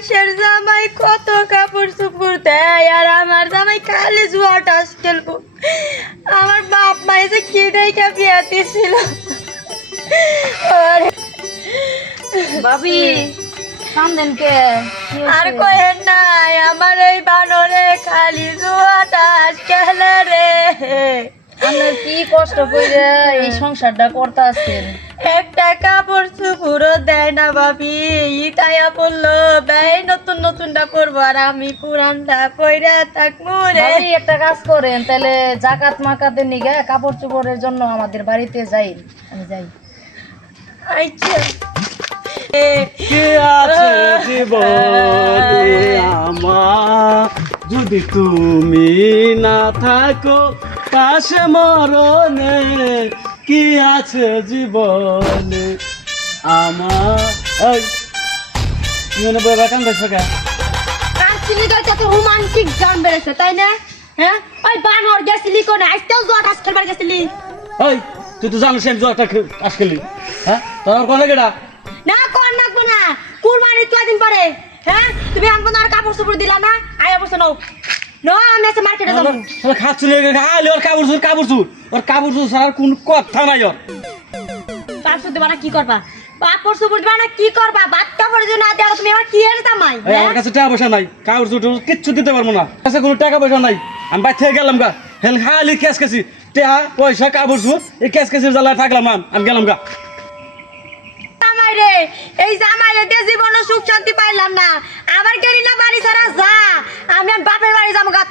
মাইশের জামাই কত কাপড় চুপড় দেয় আর আমার জামাই খালি জুয়া টাস খেলবো। আমার বাপ মাই যে কি দেখা বিয়া দিছিল। ভাবি কান্দেন কে? আর কয়েন নাই, আমার এই বানরে খালি জুয়া টাস খেলে রে। আপনার কি কষ্ট করে এই সংসারটা করতে আছেন? একটা কাপড় চুপুরও দেয় না ভাবি, ইতায়া পড়লো ব্যয় নতুন নতুনটা পরবো আর আমি পুরানটা পয়রা থাকবো রে। ভাবি একটা কাজ করেন, তাহলে জাকাত মাকাতে নিগে কাপড় চোপড়ের জন্য আমাদের বাড়িতে যাই, আমি যাই। আচ্ছা কে আছে জীবনে আমার, যদি তুমি না থাকো পাশে মরণে, কি আছে জীবনে আমার। এই তুমি না বই বাকান দেখছো কে? কাঁচলি গাছে তো রোমান্টিক গান বেড়েছে তাই না? হ্যাঁ ওই বানর গেছিলি কোন আজকাল জোয়াট আজ খেলবার গেছিলি ওই তুই তো জানিস আমি জোয়ারটা আজকালি, হ্যাঁ তোর কোনে কেডা? না কোন নাকবো না, কুরবানি তো দিন পরে। হ্যাঁ তুমি আমগো আর কাপড় চোপড় দিলা না, আয়া বসে নাও নো আমি এসে মার্কেটে যাবো। খাচ্ছিল খালি ওর কাপড় চুর ছাড়ার কোন কথা নাই ওর। কাপড় দিবা না কি করবা, কাপড় চোপড় দিবা না কি করবা, বাদ কাপড় যদি না দেওয়া তুমি আমার কি এর জামাই? এই আমার কাছে টাকা পয়সা নাই, কাপড় চুর কিচ্ছু দিতে পারবো না, কাছে কোনো টাকা পয়সা নাই। আমি বাইর থেকে গেলাম গা, হেল খালি ক্যাশ কাছি টাকা পয়সা কাপড় চুর এই ক্যাশ কাছির জ্বালায় থাকলাম আমি গেলাম গা। জামাই রে, এই জামাই রে দিয়ে জীবনে সুখ শান্তি পাইলাম না, আবার গেলি না বাড়ি ছাড়া যা, আমি আর বাপের বাড়ি যাবো গা।